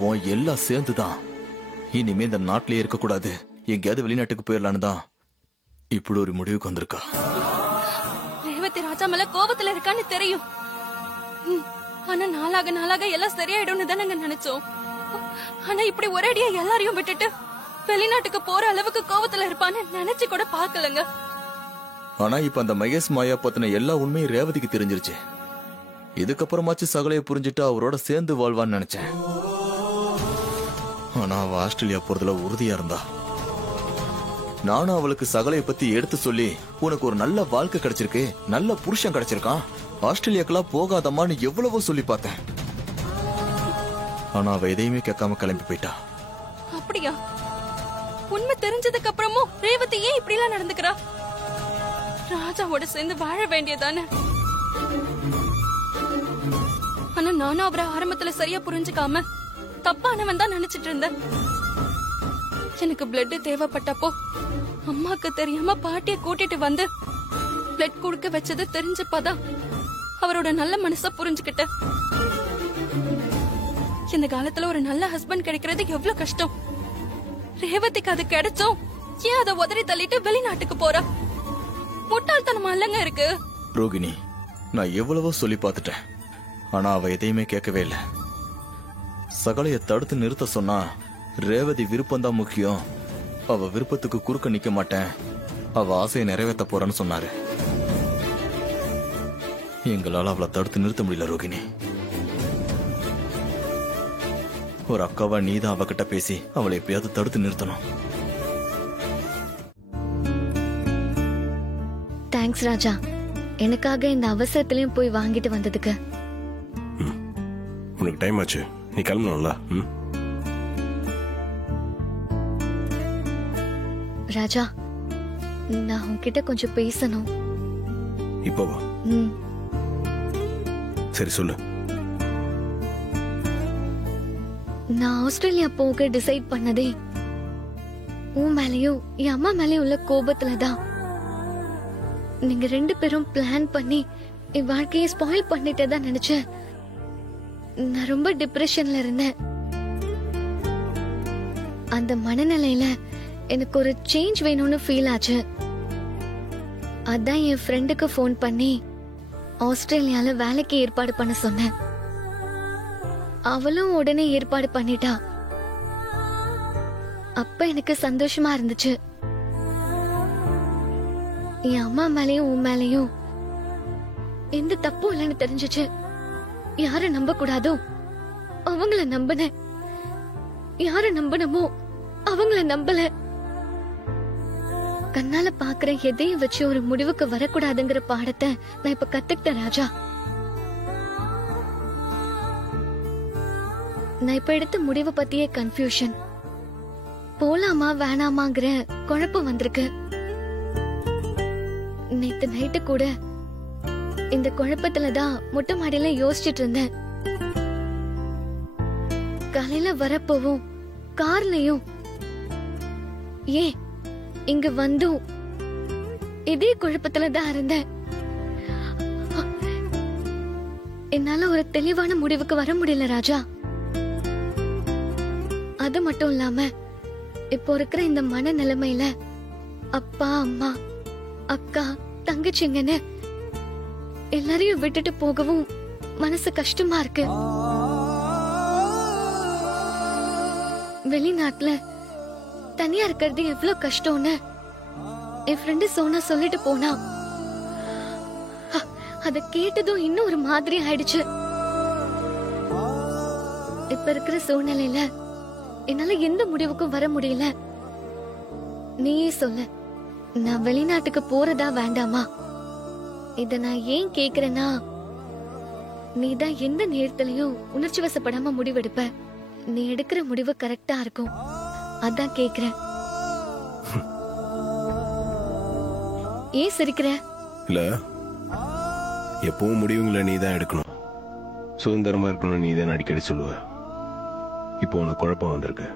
கோவம் எல்லாம் சேர்ந்துதான் இனிமே இந்த நாட்டிலே இருக்க கூடாது, எங்கேயாவது வெளிநாட்டுக்கு போயிடலான்னு தான் இப்படி ஒரு முடிவுக்கு வந்திருக்கா. ரேவதி ராஜா மேல கோபத்துல இருக்கான்னு தெரியும். ஆனா நாளாக எல்லாம் சரியாயிடும்னு தான் நாங்க நினைச்சோம். ஆனா இப்படி ஒரேடியா எல்லாரையும் விட்டுட்டு வெளிநாட்டுக்கு போற அளவுக்கு கோபத்துல இருப்பான்னு நினைச்சு கூட பாக்கலங்க. ஆனா இப்ப அந்த மகேஷ் மாயா பத்தின எல்லா உண்மையும் ரேவதிக்கு தெரிஞ்சிருச்சு. இதுக்கப்புறமாச்சு சகலைய புரிஞ்சுட்டு அவரோட சேர்ந்து வாழ்வான்னு நினைச்சேன். ஆனா அவ ஆஸ்திரேலியா போறதுல உறுதியா இருந்தா. நானும் அவளுக்கு சகலைய பத்தி எடுத்து சொல்லி, உனக்கு ஒரு நல்ல வாழ்க்கை கிடைச்சிருக்கு, நல்ல புருஷன் கிடைச்சிருக்கான், ஆஸ்திரேலியாக்கெல்லாம் போகாதம்மான்னு எவ்வளவோ சொல்லி பார்த்தேன். ஆனா அவ எதையுமே கேட்காம கிளம்பி போயிட்டா. அப்படியா? உண்மை தெரிஞ்சதுக்கு அப்புறமும் ரேவதி ஏன் இப்படி எல்லாம் நடந்துக்கிறா? ராஜாவோட சேர்ந்து வாழ வேண்டியதானே. ஆனா நானும் அவரை ஆரம்பத்துல சரியா புரிஞ்சுக்காம தப்பானவன் தான் நினைச்சிட்டு இருந்தேன். எனக்கு பிளட் தேவைப்பட்டப்போ அம்மாக்கு தெரியாம பாட்டிய கூட்டிட்டு வந்து பிளட் கொடுக்க வச்சது தெரிஞ்சப்பதான் அவரோட நல்ல மனச புரிஞ்சுக்கிட்டேன். இந்த காலத்துல ஒரு நல்ல ஹஸ்பண்ட் கிடைக்கிறது எவ்வளவு கஷ்டம். ரேவதிக்கு அது கிடைச்சோம், ஏன் அதை உதறி தள்ளிட்டு வெளிநாட்டுக்கு போறா? முட்டாள்தனமா இல்லங்க இருக்கு. ரோகிணி, நான் எவ்வளவோ சொல்லி பார்த்துட்டேன், ஆனா அவ எதையுமே கேட்கவே இல்லை. சகலைய தடுத்து நிறுத்த சொன்னா ரேவதி விருப்பம்தான் முக்கியம், அவ விருப்பத்துக்கு குறுக்க நிக்க மாட்டேன், அவ ஆசையை நிறைவேற்ற போறேன்னு சொன்னாரு. எங்களால அவளை தடுத்து நிறுத்த முடியல ரோகிணி. ஒரு அக்காவா நீதான் அவகிட்ட பேசி அவளை எப்படியாவது தடுத்து நிறுத்தணும். தேங்க்ஸ் ராஜா, எனக்காக இந்த அவசரத்திலயும் போய் வாங்கிட்டு வந்ததுக்கு. உனக்கு டைம் ஆச்சு, நீ கிளம்பணும்ல. ராஜா, நான் உன்கிட்ட கொஞ்சம் பேசணும். இப்போவா? சரி சொல்லு. நான் ஆஸ்திரேலியா போக டிசைட் பண்ணதே உன் மேலயும் என் அம்மா மேலயும் உள்ள கோபத்துலதான். நீங்க 2 பேரும் பிளான் பண்ணி என் வாழ்க்கையை ஸ்பாயில் பண்ணிட்டதா நினைச்சேன். நான் ரொம்ப டிப்ரெஷன்ல இருந்தேன். அந்த மனநிலையில எனக்கு ஒரு சேஞ்ச் வேணும்னு ஃபீல் ஆச்சு. அதான் என் ஃப்ரெண்டுக்கு ஃபோன் பண்ணி ஆஸ்திரேலியால வேலைக்கு ஏற்பாடு பண்ண சொன்னேன். அவளும் உடனே ஏற்பாடு பண்ணிட்டா. அப்ப எனக்கு சந்தோஷமா இருந்துச்சு. என் அம்மா மேலயும் உன் மேலயும் எந்த தப்பும் இல்லைன்னு தெரிஞ்சிச்சு. யார நம்ப கூடாதோ அவங்கள நம்பினேன், யார நம்பணுமோ அவங்கள நம்பல. கண்ணால பாக்குற எதையும் வச்சு ஒரு முடிவுக்கு வரக்கூடாதுங்கிற பாடத்தை நான் இப்ப கத்துக்கிட்டேன் ராஜா. நான் இப்ப எடுத்த முடிவை பத்தியே கன்ஃபியூஷன். போலாமா வேணாமாங்கிற குழப்பம் வந்திருக்கு. நேத்து நைட்டு கூட இந்த குழப்பத்துலதான் மொட்டை மாடியில யோசிச்சுட்டு இருந்தேன். காலையில வரப்போவும் கார்லயும் ஏன் இங்க வந்தும் இதே குழப்பத்துலதான் இருந்தேன். என்னால ஒரு தெளிவான முடிவுக்கு வர முடியல ராஜா. அது மட்டும் இல்லாம இப்போ இருக்கிற இந்த மன நிலைமையில அப்பா அம்மா அக்கா தங்கச்சிங்கன்னு எல்லாரையும் விட்டுட்டு போகவும் மனசு கஷ்டமா இருக்கு. வெளிநாட்டுல தனியா இருக்கிறது எவ்வளவு கஷ்டம்னு என் ஃப்ரெண்டு சோனா சொல்லிட்டு போனா. அத கேட்டதும் இன்னும் ஒரு மாதிரி ஆயிடுச்சு. இப்ப இருக்கிற சூழ்நிலையில என்னால எந்த முடிவுக்கும் வர முடியல. நீயே சொல்ல, நான் வெளிநாட்டுக்கு போறதா வேண்டாமா? இத நான் ஏன் கேக்குறேன்னா, நீதான் எந்த நேரத்திலையும் உணர்ச்சி வசப்படாம முடிவெடுப்ப. நீ எடுக்கிற முடிவு கரெக்டா இருக்கும், அதான் கேக்குறேன். ஏன் சிரிக்கிற? இல்ல, எப்பவும் முடிவுங்களை நீ தான் எடுக்கணும், சுதந்திரமா இருக்கணும் நீ தான் அடிக்கடி சொல்லுவ. இப்போ உனக்கு குழப்பம் வந்திருக்கு.